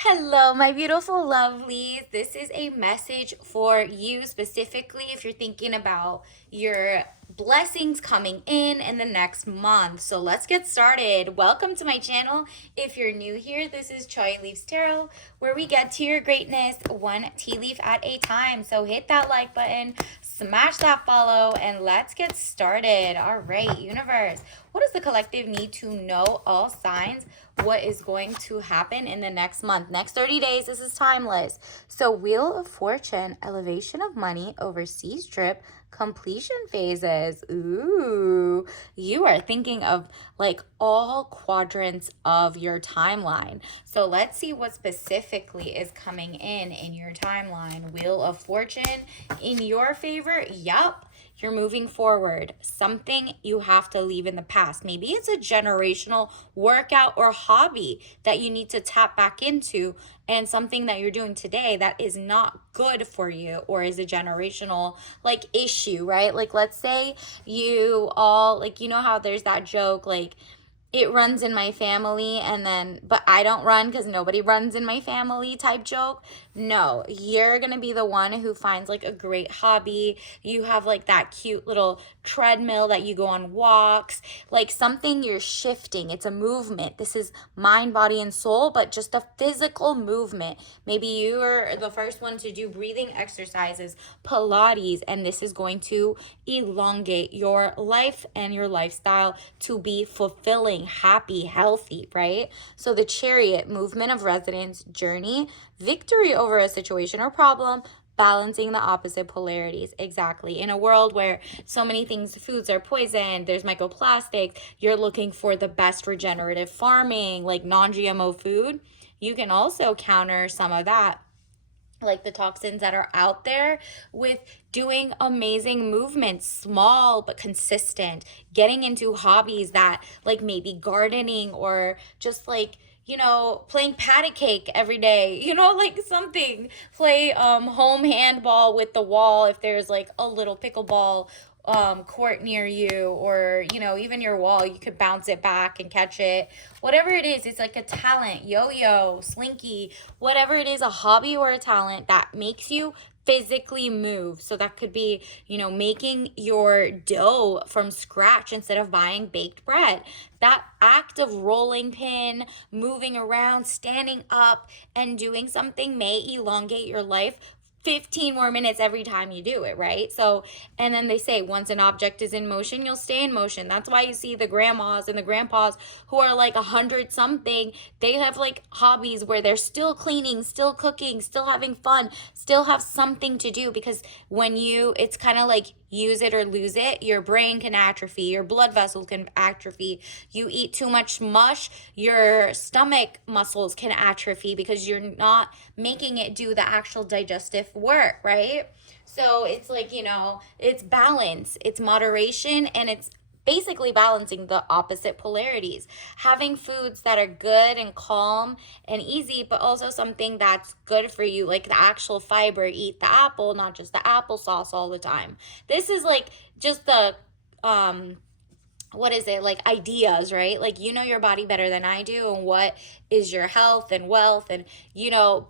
Hello, my beautiful lovelies. This is a message for you specifically if you're thinking about your blessings coming in the next month. So let's get started. Welcome to my channel. If you're new here, this is Choi Leaves Tarot, where we get to your greatness one tea leaf at a time. So hit that like button, smash that follow, and let's get started. All right, universe. What does the collective need to know? All signs. What is going to happen in the next month? Next 30 days, this is timeless. So Wheel of Fortune, elevation of money, overseas trip, completion phases. Ooh, you are thinking of like all quadrants of your timeline. So let's see what specifically is coming in your timeline. Wheel of Fortune in your favor. Yup. You're moving forward. Something you have to leave in the past. Maybe it's a generational workout or hobby that you need to tap back into, and something that you're doing today that is not good for you or is a generational like issue, right? Like let's say you all like, you know how there's that joke like, it runs in my family and then but I don't run because nobody runs in my family type joke. No, you're gonna be the one who finds like a great hobby. You have like that cute little treadmill that you go on walks, like something you're shifting. It's a movement. This is mind, body, and soul, but just a physical movement. Maybe you are the first one to do breathing exercises, Pilates, and this is going to elongate your life and your lifestyle to be fulfilling, happy, healthy, right? So the Chariot, movement of resonance, journey, victory over a situation or problem, balancing the opposite polarities. Exactly. In a world where so many things, foods are poisoned, there's microplastics, you're looking for the best regenerative farming, like non-GMO food. You can also counter some of that, like the toxins that are out there, with doing amazing movements, small but consistent, getting into hobbies that like maybe gardening or just like, playing patty cake every day, like something, play home handball with the wall if there's like a little pickleball court near you, or even your wall, you could bounce it back and catch it. Whatever it is, it's like a talent, yo-yo, slinky, whatever it is, a hobby or a talent that makes you physically move. So that could be, making your dough from scratch instead of buying baked bread. That act of rolling pin, moving around, standing up, and doing something may elongate your life 15 more minutes every time you do it, right? So, and then they say once an object is in motion, you'll stay in motion. That's why you see the grandmas and the grandpas who are like 100 something, they have like hobbies where they're still cleaning, still cooking, still having fun, still have something to do, because it's kind of like use it or lose it. Your brain can atrophy, your blood vessels can atrophy. You eat too much mush, your stomach muscles can atrophy because you're not making it do the actual digestive work, right? So it's like, it's balance, it's moderation, and it's basically balancing the opposite polarities. Having foods that are good and calm and easy, but also something that's good for you, like the actual fiber. Eat the apple, not just the applesauce all the time. This is like just the what is it, like ideas, right? Like, your body better than I do, and what is your health and wealth, and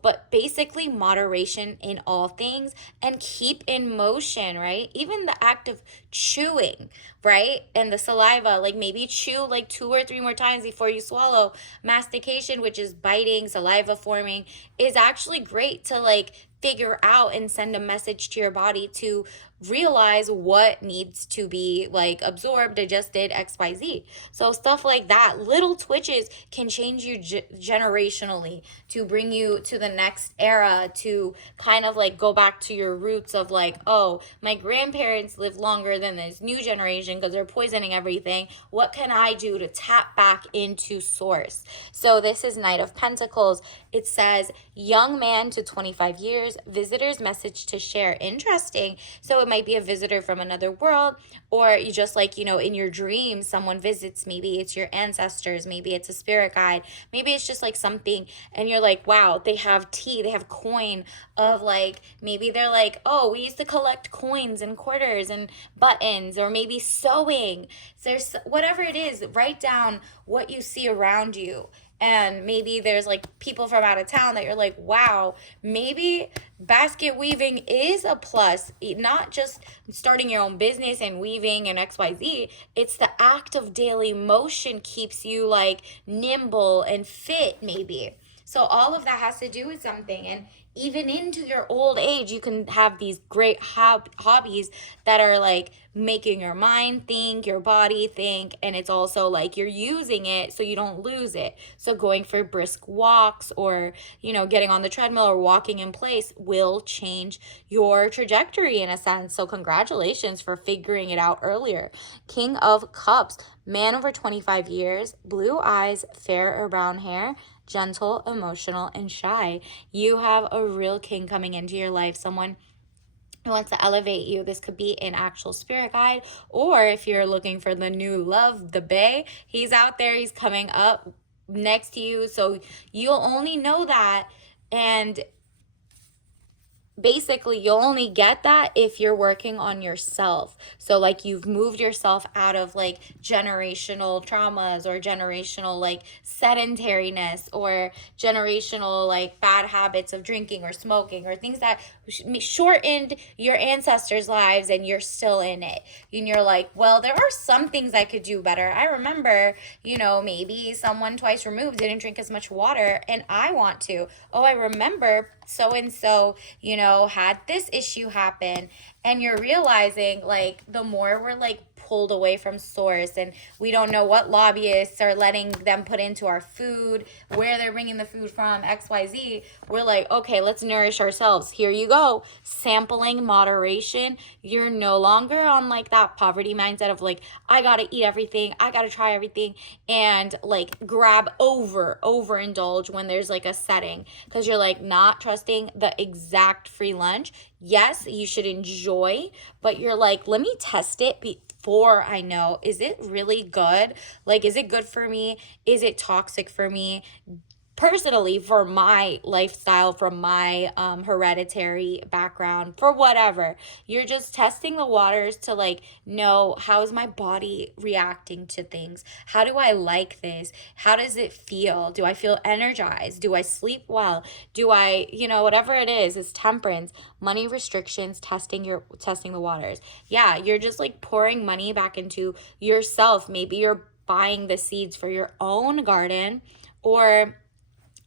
but basically moderation in all things, and keep in motion, right? Even the act of chewing, right? And the saliva, like maybe chew like 2 or 3 more times before you swallow. Mastication, which is biting, saliva forming, is actually great to like figure out and send a message to your body to realize what needs to be like absorbed, digested, XYZ. So stuff like that, little twitches can change you generationally, to bring you to the next era, to kind of like go back to your roots of like, oh, my grandparents live longer than this new generation because they're poisoning everything. What can I do to tap back into source? So this is Knight of Pentacles. It says young man to 25 years, visitor's message to share. Interesting. So it might be a visitor from another world, or you just like, in your dreams, someone visits. Maybe it's your ancestors, maybe it's a spirit guide, maybe it's just like something, and you're like, wow, they have tea, they have coin of like, maybe they're like, oh, we used to collect coins and quarters and buttons, or maybe sewing. There's whatever it is, write down what you see around you and maybe there's like people from out of town that you're like, wow, maybe basket weaving is a plus. Not just starting your own business and weaving and XYZ. It's the act of daily motion keeps you like nimble and fit, maybe. So all of that has to do with something. And even into your old age, you can have these great hobbies that are like making your mind think, your body think, and it's also like you're using it so you don't lose it. So going for brisk walks, or, you know, getting on the treadmill or walking in place will change your trajectory in a sense. So congratulations for figuring it out earlier. King of Cups, man over 25 years, blue eyes, fair or brown hair, gentle, emotional, and shy. You have a real king coming into your life, someone who wants to elevate you. This could be an actual spirit guide, or if you're looking for the new love, the bae, he's out there, he's coming up next to you. So you'll only know that, and basically you'll only get that if you're working on yourself. So like you've moved yourself out of like generational traumas, or generational like sedentariness, or generational like bad habits of drinking or smoking, or things that shortened your ancestors' lives, and you're still in it. And you're like, well, there are some things I could do better. I remember, you know, maybe someone twice removed didn't drink as much water, and I want to. Oh, I remember so and so, you know, had this issue happen. And you're realizing like the more we're like pulled away from source, and we don't know what lobbyists are letting them put into our food, where they're bringing the food from, XYZ, we're like, okay, let's nourish ourselves. Here you go. Sampling, moderation. You're no longer on like that poverty mindset of like, I gotta eat everything, I gotta try everything, and like grab overindulge when there's like a setting, because you're like not trusting the exact free lunch. Yes, you should enjoy, but you're like, let me test it before I know, is it really good? Like, is it good for me? Is it toxic for me? Personally, for my lifestyle, from my hereditary background, for whatever, you're just testing the waters to like know, how is my body reacting to things? How do I like this? How does it feel? Do I feel energized? Do I sleep well? Do I, you know, whatever it is temperance. Money restrictions, testing the waters. Yeah, you're just like pouring money back into yourself. Maybe you're buying the seeds for your own garden, or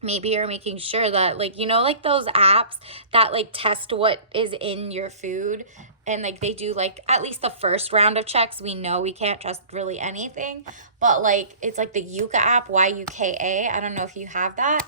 maybe you're making sure that, like, you know, like those apps that like test what is in your food, and like they do like at least the first round of checks. We know we can't trust really anything, but like it's like the Yuka app, YUKA. I don't know if you have that.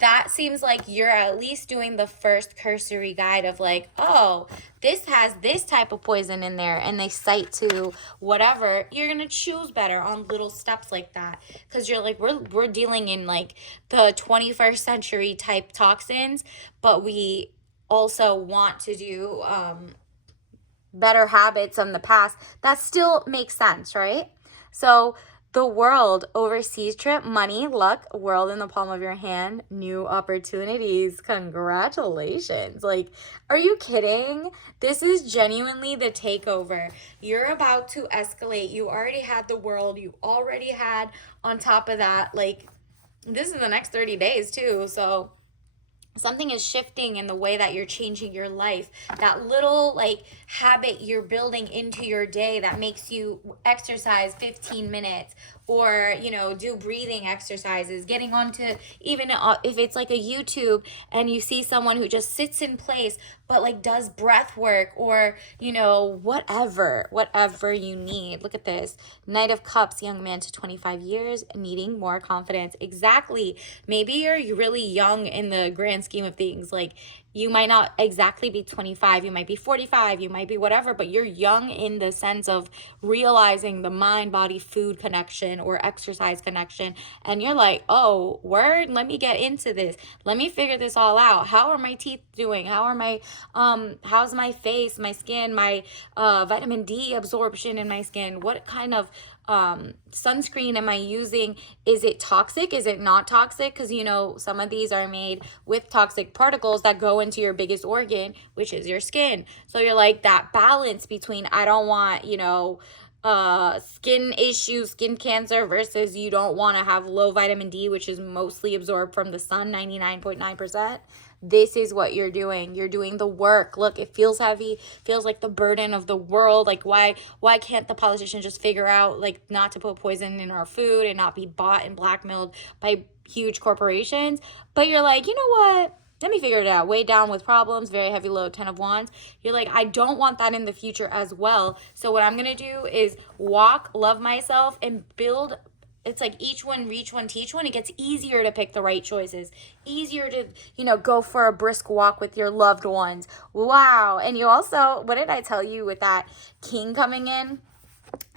That seems like you're at least doing the first cursory guide of like, oh, this has this type of poison in there, and they cite to whatever. You're gonna choose better on little steps like that, because you're like, we're dealing in like the 21st century type toxins, but we also want to do better habits from the past that still makes sense, right? So the world, overseas trip, money, luck, world in the palm of your hand, new opportunities. Congratulations. Like, are you kidding? This is genuinely the takeover. You're about to escalate. You already had the world. You already had, on top of that, like, this is the next 30 days too. So something is shifting in the way that you're changing your life. That little like habit you're building into your day that makes you exercise 15 minutes, or, you know, do breathing exercises, getting onto, even if it's like a YouTube and you see someone who just sits in place but like does breath work, or, you know, whatever you need. Look at this. Knight of Cups, young man to 25 years, needing more confidence. Exactly. Maybe you're really young in the grand scheme of things. Like, you might not exactly be 25, you might be 45, you might be whatever, but you're young in the sense of realizing the mind body food connection or exercise connection, and you're like, oh, word, let me get into this, let me figure this all out. How are my teeth doing? How are my how's my face, my skin, my vitamin D absorption in my skin? What kind of sunscreen am I using? Is it toxic? Is it not toxic? Because, you know, some of these are made with toxic particles that go into your biggest organ, which is your skin. So you're like, that balance between, I don't want, you know, skin issues, skin cancer, versus you don't want to have low vitamin D, which is mostly absorbed from the sun, 99.9%. This is what you're doing. You're doing the work. Look, it feels heavy, feels like the burden of the world. Like, why can't the politicians just figure out like not to put poison in our food and not be bought and blackmailed by huge corporations? But you're like, you know what? Let me figure it out. Weighed down with problems, very heavy load, 10 of wands. You're like, I don't want that in the future as well. So what I'm going to do is walk, love myself, and build. It's like each one, reach one, teach one. It gets easier to pick the right choices. Easier to, go for a brisk walk with your loved ones. Wow. And you also, what did I tell you with that king coming in?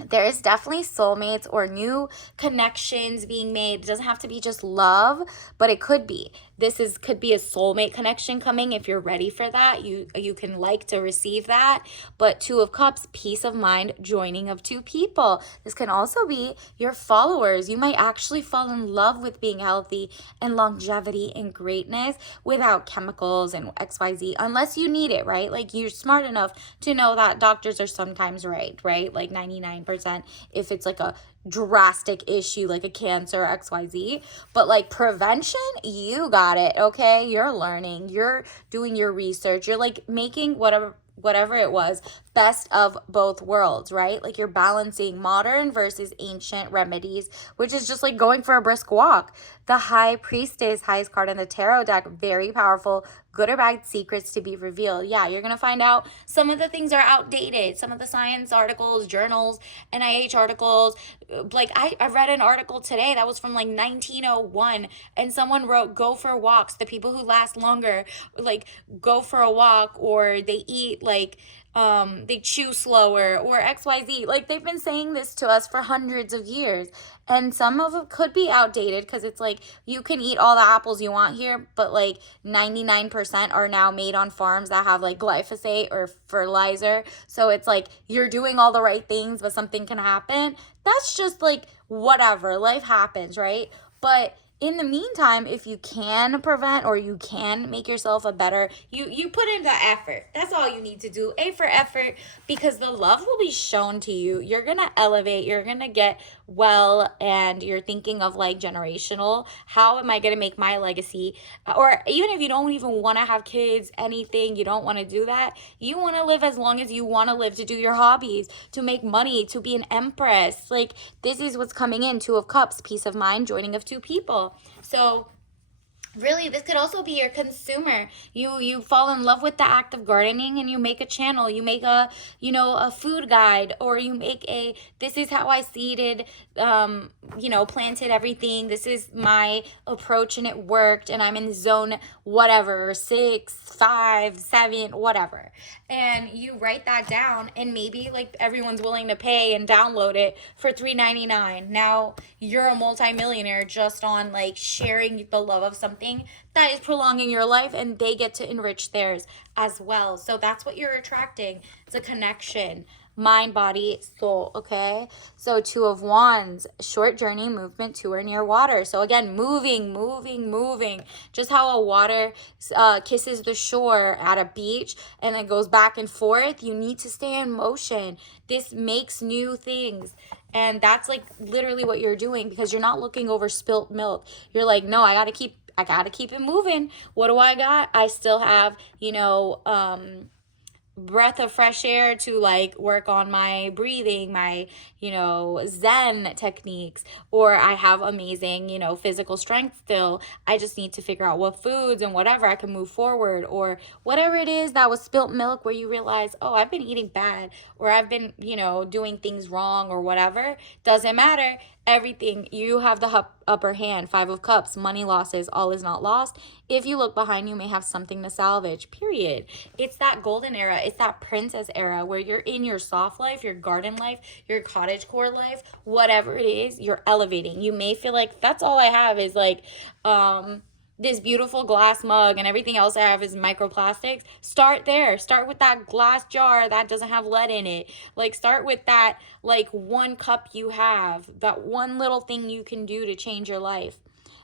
There is definitely soulmates or new connections being made. It doesn't have to be just love, but it could be. Could be a soulmate connection coming. If you're ready for that, you can like to receive that. But Two of Cups, peace of mind, joining of two people. This can also be your followers. You might actually fall in love with being healthy and longevity and greatness without chemicals and XYZ, unless you need it, right? Like, you're smart enough to know that doctors are sometimes right? Like 99% if it's like a drastic issue like a cancer, XYZ. But like prevention, you got it, okay? You're learning, you're doing your research, you're like making whatever it was, best of both worlds, right? Like, you're balancing modern versus ancient remedies, which is just like going for a brisk walk. The High Priestess, highest card in the tarot deck, very powerful. Good or bad secrets to be revealed. Yeah, you're gonna find out some of the things are outdated. Some of the science articles, journals, NIH articles. Like, I read an article today that was from like 1901, and someone wrote, go for walks. The people who last longer, like, go for a walk, or they eat like they chew slower, or XYZ. Like, they've been saying this to us for hundreds of years. And some of it could be outdated, because it's like, you can eat all the apples you want here, but like 99% are now made on farms that have like glyphosate or fertilizer. So it's like, you're doing all the right things, but something can happen. That's just like, whatever. Life happens, right? But in the meantime, if you can prevent, or you can make yourself a better, you put in the effort. That's all you need to do. A for effort, because the love will be shown to you. You're going to elevate. You're going to get well, and you're thinking of like generational. How am I going to make my legacy? Or even if you don't even want to have kids, anything, you don't want to do that. You want to live as long as you want to live, to do your hobbies, to make money, to be an empress. Like, this is what's coming in. Two of Cups, peace of mind, joining of two people. So really, this could also be your consumer. You fall in love with the act of gardening, and you make a channel, you make a food guide, or you make this is how I seeded, planted everything. This is my approach, and it worked, and I'm in zone whatever, 6, 5, 7, whatever. And you write that down, and maybe like everyone's willing to pay and download it for $3.99. Now you're a multimillionaire just on like sharing the love of something that is prolonging your life, and they get to enrich theirs as well. So that's what you're attracting. It's a connection. Mind, body, soul, okay? So Two of Wands, short journey, movement to or near water. So again, moving. Just how a water kisses the shore at a beach and then goes back and forth. You need to stay in motion. This makes new things. And that's like literally what you're doing, because you're not looking over spilt milk. You're like, no, I gotta keep it moving. What do I got? I still have, breath of fresh air to like work on my breathing, my Zen techniques, or I have amazing physical strength still. I just need to figure out what foods and whatever I can move forward, or whatever it is that was spilt milk where you realize, oh, I've been eating bad, or I've been doing things wrong, or whatever. Doesn't matter. Everything, you have the upper hand. 5 of Cups, money losses, all is not lost. If you look behind, you may have something to salvage, period. It's that golden era. It's that princess era where you're in your soft life, your garden life, your cottagecore life, whatever it is, you're elevating. You may feel like that's all I have is like this beautiful glass mug, and everything else I have is microplastics. Start there. Start with that glass jar that doesn't have lead in it. Like, start with that like one cup you have, that one little thing you can do to change your life.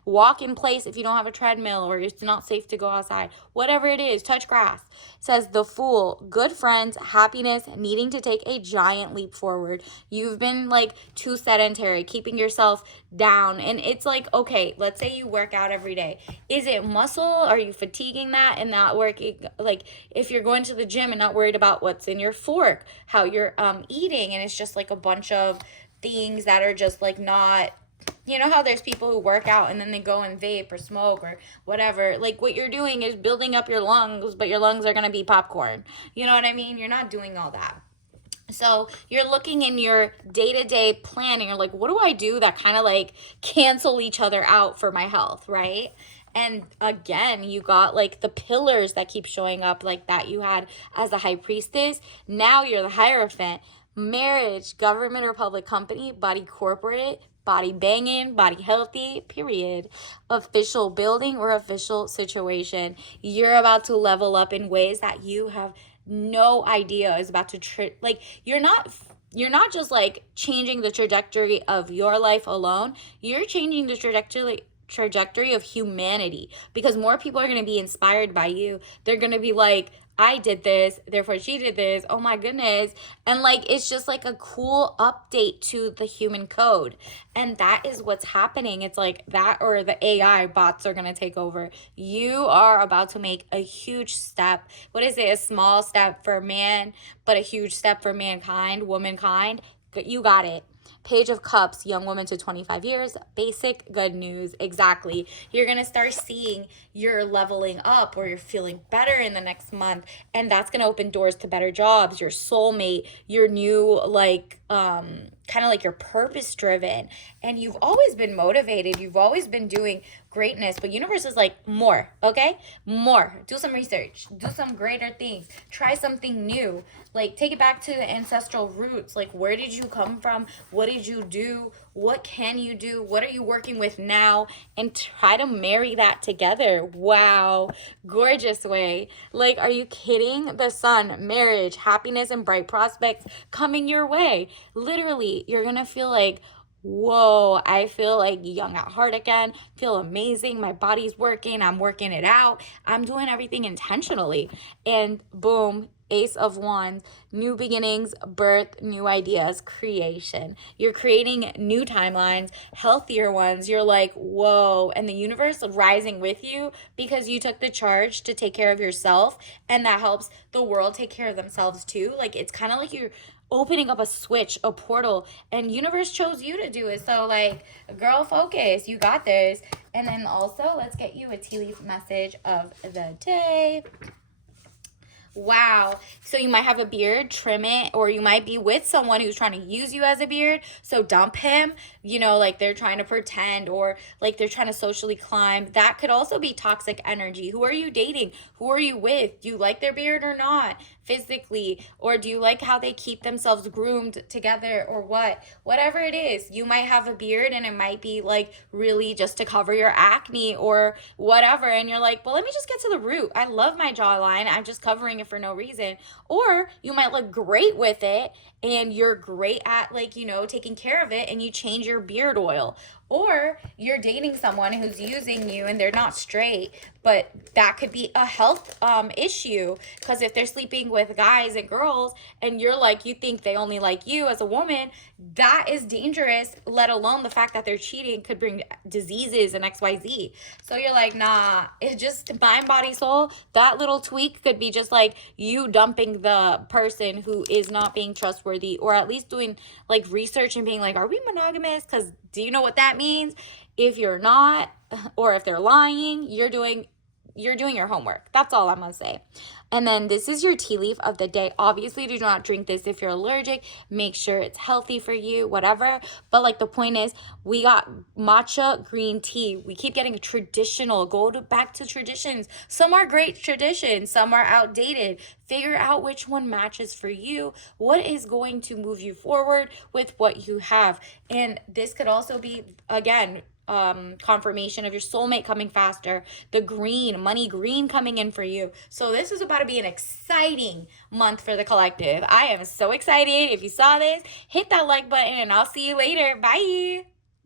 walk in place if you don't have a treadmill or it's not safe to go outside. Whatever it is, touch grass. It says the Fool, good friends, happiness, needing to take a giant leap forward. You've been like too sedentary, keeping yourself down. And it's like, okay, let's say you work out every day. Is it muscle? Are you fatiguing that and not working? Like if you're going to the gym and not worried about what's in your fork, how you're eating, and it's just like a bunch of things that are just like not, you know how there's people who work out and then they go and vape or smoke or whatever. Like what you're doing is building up your lungs, but your lungs are going to be popcorn. You know what I mean? You're not doing all that. So you're looking in your day-to-day plan and you're like, what do I do that kind of like cancel each other out for my health, right? And again, you got like the pillars that keep showing up, like that you had as the high priestess. Now you're the Hierophant. Marriage, government or public company, body corporate, body banging, body healthy, period. Official building or official situation. You're about to level up in ways that you have no idea is about to like you're not just like changing the trajectory of your life alone. You're changing the trajectory of humanity, because more people are going to be inspired by you. They're going to be like, I did this, therefore she did this. Oh my goodness. And like, it's just like a cool update to the human code. And that is what's happening. It's like that, or the AI bots are going to take over. You are about to make a huge step. What is it? A small step for man, but a huge step for mankind, womankind. You got it. Page of Cups, young woman to 25 years, basic good news. Exactly. You're going to start seeing you're leveling up or you're feeling better in the next month. And that's going to open doors to better jobs, your soulmate, your new, like, kind of like your purpose driven. And you've always been motivated. You've always been doing greatness, but universe is like more, okay? More. Do some research. Do some greater things. Try something new. Like take it back to the ancestral roots. Like where did you come from? What did you do? What can you do? What are you working with now? And try to marry that together. Wow. Gorgeous way. Like, are you kidding? The Sun, marriage, happiness, and bright prospects coming your way. Literally, you're going to feel like, whoa, I feel like young at heart again, feel amazing. My body's working. I'm working it out. I'm doing everything intentionally. And boom, Ace of Wands, new beginnings, birth, new ideas, creation. You're creating new timelines, healthier ones. You're like, whoa, and the universe rising with you because you took the charge to take care of yourself, and that helps the world take care of themselves too. Like it's kind of like you're opening up a switch, a portal, and universe chose you to do it. So like, girl, focus, you got this. And then also let's get you a tea leaf message of the day. Wow. So you might have a beard, trim it, or you might be with someone who's trying to use you as a beard. So dump him, you know, like they're trying to pretend, or like they're trying to socially climb. That could also be toxic energy. Who are you dating? Who are you with? Do you like their beard or not? Physically, or do you like how they keep themselves groomed together, or what? Whatever it is, you might have a beard and it might be like really just to cover your acne or whatever, and you're like, well, let me just get to the root. I love my jawline, I'm just covering it for no reason. Or you might look great with it and you're great at, like, you know, taking care of it, and you change your beard oil. Or you're dating someone who's using you and they're not straight, but that could be a health issue, because if they're sleeping with guys and girls and you're like, you think they only like you as a woman, that is dangerous. Let alone the fact that they're cheating could bring diseases and XYZ. So you're like, nah, it's just mind, body, soul. That little tweak could be just like you dumping the person who is not being trustworthy, or at least doing like research and being like, are we monogamous? Because do you know what that means? If you're not, or if they're lying, you're doing your homework. That's all I'm gonna say. And then this is your tea leaf of the day. Obviously, do not drink this if you're allergic. Make sure it's healthy for you, whatever. But like the point is, we got matcha green tea. We keep getting traditional. Back to traditions. Some are great traditions. Some are outdated. Figure out which one matches for you. What is going to move you forward with what you have. And this could also be, again, confirmation of your soulmate coming faster, the green, money green coming in for you. So this is about to be an exciting month for the collective. I am so excited. If you saw this, hit that like button and I'll see you later. Bye.